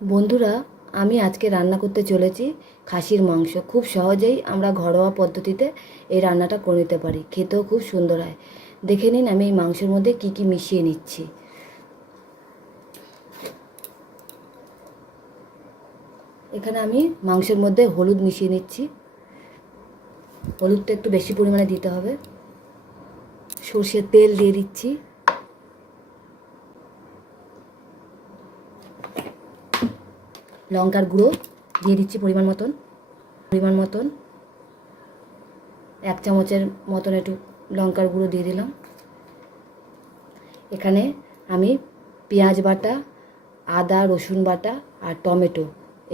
বন্ধুরা, আমি আজকে রান্না করতে চলেছি খাসির মাংস। খুব সহজেই আমরা ঘরোয়া পদ্ধতিতে এই রান্নাটা করে নিতে পারি। খেতেও খুব সুন্দর হয়। দেখে নিন, আমি এই মাংসের মধ্যে কি কি মিশিয়ে নিচ্ছি। এখানে আমি মাংসের মধ্যে হলুদ মিশিয়ে নিচ্ছি। হলুদটা একটু বেশি পরিমাণে দিতে হবে। সর্ষের তেল দিয়ে দিচ্ছি। লঙ্কার গুঁড়ো দিয়ে দিচ্ছি পরিমাণ মতন পরিমাণ মতন। এক চামচের মতন একটু লঙ্কার গুঁড়ো দিয়ে দিলাম। এখানে আমি পেঁয়াজ বাটা, আদা, রসুন বাটা আর টমেটো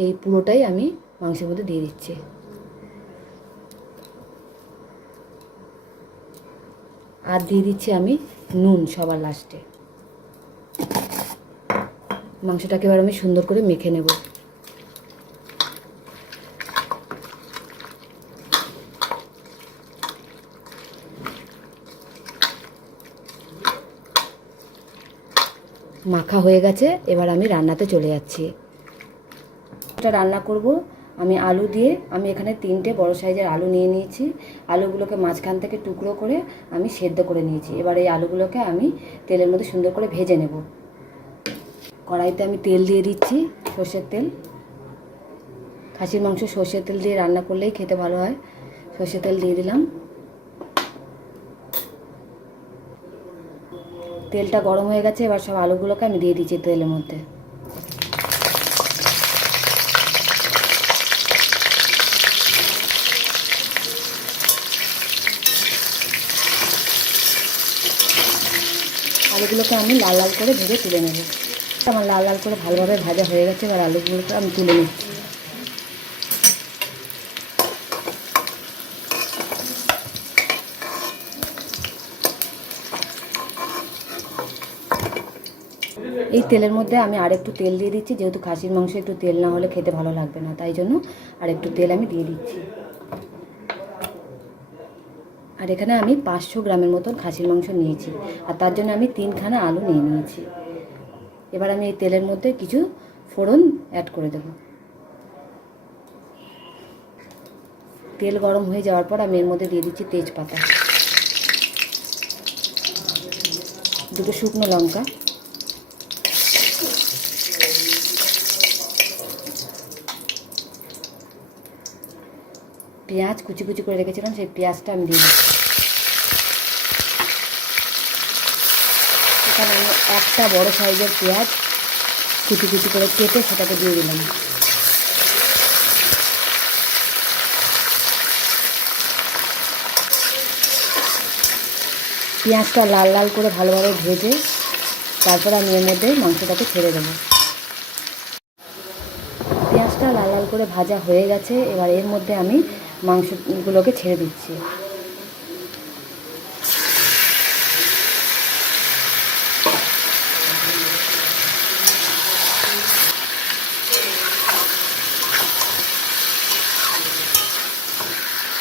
এই পুরোটাই আমি মাংসের মধ্যে দিয়ে দিচ্ছি। আর দিয়ে দিচ্ছি আমি নুন সবার লাস্টে। মাংসটাকে এবার আমি সুন্দর করে মেখে নেব। মাখা হয়ে গেছে, এবার আমি রান্নাতে চলে যাচ্ছি। এটা রান্না করব, আমি আলু দিয়ে, আমি এখানে তিনটে বড় সাইজের আলু নিয়ে নিয়েছি। আলুগুলোকে মাঝখান থেকে টুকরো করে আমি সেদ্ধ করে নিয়েছি। এবার এই আলুগুলোকে আমি তেলের মধ্যে সুন্দর করে ভেজে নেব। কড়াইতে আমি তেল দিয়ে দিচ্ছি, সর্ষের তেল। খাসির মাংস সর্ষের তেল দিয়ে রান্না করলেই খেতে ভালো হয়। সর্ষের তেল দিয়ে দিলাম। তেলটা গরম হয়ে গেছে, এবার সব আলুগুলোকে আমি দিয়ে দিচ্ছি তেলের মধ্যে। আলুগুলোকে আমি লাল লাল করে ভেজে তুলে নেব। আমার লাল লাল করে ভালোভাবে ভাজা হয়ে গেছে, এবার আলুগুলোকে আমি তুলে নিচ্ছি। এই তেলের মধ্যে আমি আরেকটু তেল দিয়ে দিচ্ছি, যেহেতু খাসির মাংস একটু তেল না হলে খেতে ভালো লাগবে না, তাই জন্য আরেকটু তেল আমি দিয়ে দিচ্ছি। আর এখানে আমি পাঁচশো গ্রামের মতন খাসির মাংস নিয়েছি, আর তার জন্য আমি তিনখানা আলু নিয়ে নিয়েছি। এবার আমি এই তেলের মধ্যে কিছু ফোড়ন অ্যাড করে দেব। তেল গরম হয়ে যাওয়ার পর আমি এর মধ্যে দিয়ে দিচ্ছি তেজপাতা, দুটো শুকনো লঙ্কা। পেঁয়াজ কুচি কুচি করে রেখেছিলাম, সেই পেঁয়াজটা আমি দিয়ে দিচ্ছি। এখানে আমি একটা বড় সাইজের পেঁয়াজ কুচি কুচি করে কেটে সেটাকে দিয়ে দিলাম। পেঁয়াজটা লাল লাল করে ভালোভাবে ভেজে তারপর আমি এর মধ্যে মাংসটাকে ছেড়ে দেবো। পেঁয়াজটা লাল লাল করে ভাজা হয়ে গেছে, এবার এর মধ্যে আমি মাংসগুলোকে ছেড়ে দিচ্ছি।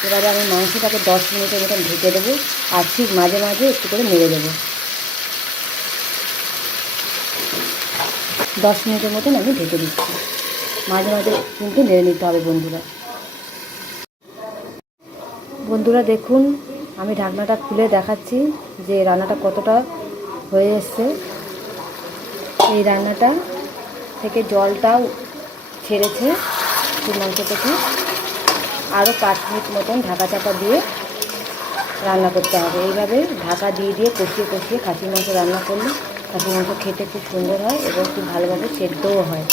এবারে আমি মাংসটাকে দশ মিনিটের মতন ঢেকে দেবো আর ঠিক মাঝে মাঝে একটু করে নেড়ে দেবো। দশ মিনিটের মতন আমি ঢেকে দিচ্ছি। মাঝে মাঝে কিন্তু নেড়ে নিতে হবে বন্ধুরা। বন্ধুরা দেখুন, আমি ঢাকনাটা খুলে দেখাচ্ছি যে রান্নাটা কতটা হয়ে এসছে। এই রান্নাটা থেকে জলটাও ছেড়েছে সেই মাংস থেকে। আরও পাঁচ মিনিট মতন ঢাকা চাপা দিয়ে রান্না করতে হবে। এইভাবে ঢাকা দিয়ে দিয়ে কষিয়ে কষিয়ে খাসি মাংস রান্না করলে খাসি মাংস খেতে খুব সুন্দর হয় এবং খুব ভালোভাবে সেদ্ধও হয়।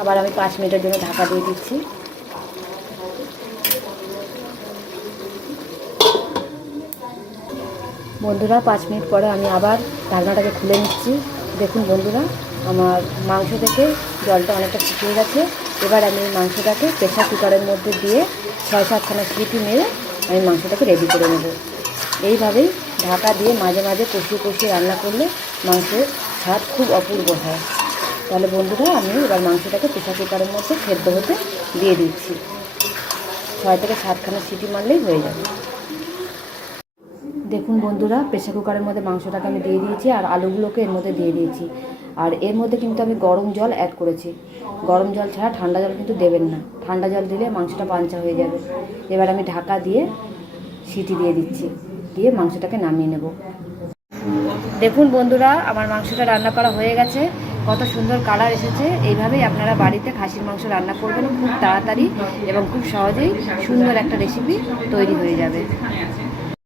আবার আমি পাঁচ মিনিটের জন্য ঢাকা দিয়ে দিচ্ছি। বন্ধুরা, পাঁচ মিনিট পরে আমি আবার ঢাকনাটাকে খুলে নিচ্ছি। দেখুন বন্ধুরা, আমার মাংস থেকে জলটা অনেকটা শুকিয়ে গেছে। এবার আমি এই মাংসটাকে প্রেশার কুকারের মধ্যে দিয়ে ছয় সাতখানা সিটি মেরে আমি মাংসটাকে রেডি করে নেব। এইভাবেই ঢাকা দিয়ে মাঝে মাঝে কষিয়ে কষিয়ে রান্না করলে মাংসের স্বাদ খুব অপূর্ব হয়। তাহলে বন্ধুরা, আমি এবার মাংসটাকে প্রেশার কুকারের মধ্যে সেদ্ধ হতে দিয়ে দিচ্ছি। ছয় থেকে সাতখানা সিটি মারলেই হয়ে যাবে। দেখুন বন্ধুরা প্রেসার কুকারের মধ্যে মাংসটাকে আমি দিয়ে দিয়েছি আর আলুগুলোকে এর মধ্যে দিয়ে দিয়েছি। আর এর মধ্যে কিন্তু আমি গরম জল অ্যাড করেছি। গরম জল ছাড়া ঠান্ডা জল কিন্তু দেবেন না। ঠান্ডা জল দিলে মাংসটা পাঞ্চা হয়ে যাবে। এবার আমি ঢাকা দিয়ে সিটি দিয়ে দিচ্ছি। দিয়ে মাংসটাকে নামিয়ে নেব। দেখুন বন্ধুরা, আমার মাংসটা রান্না করা হয়ে গেছে। কত সুন্দর কালার এসেছে। এইভাবেই আপনারা বাড়িতে খাসির মাংস রান্না করবেন। খুব তাড়াতাড়ি এবং খুব সহজেই সুন্দর একটা রেসিপি তৈরি হয়ে যাবে।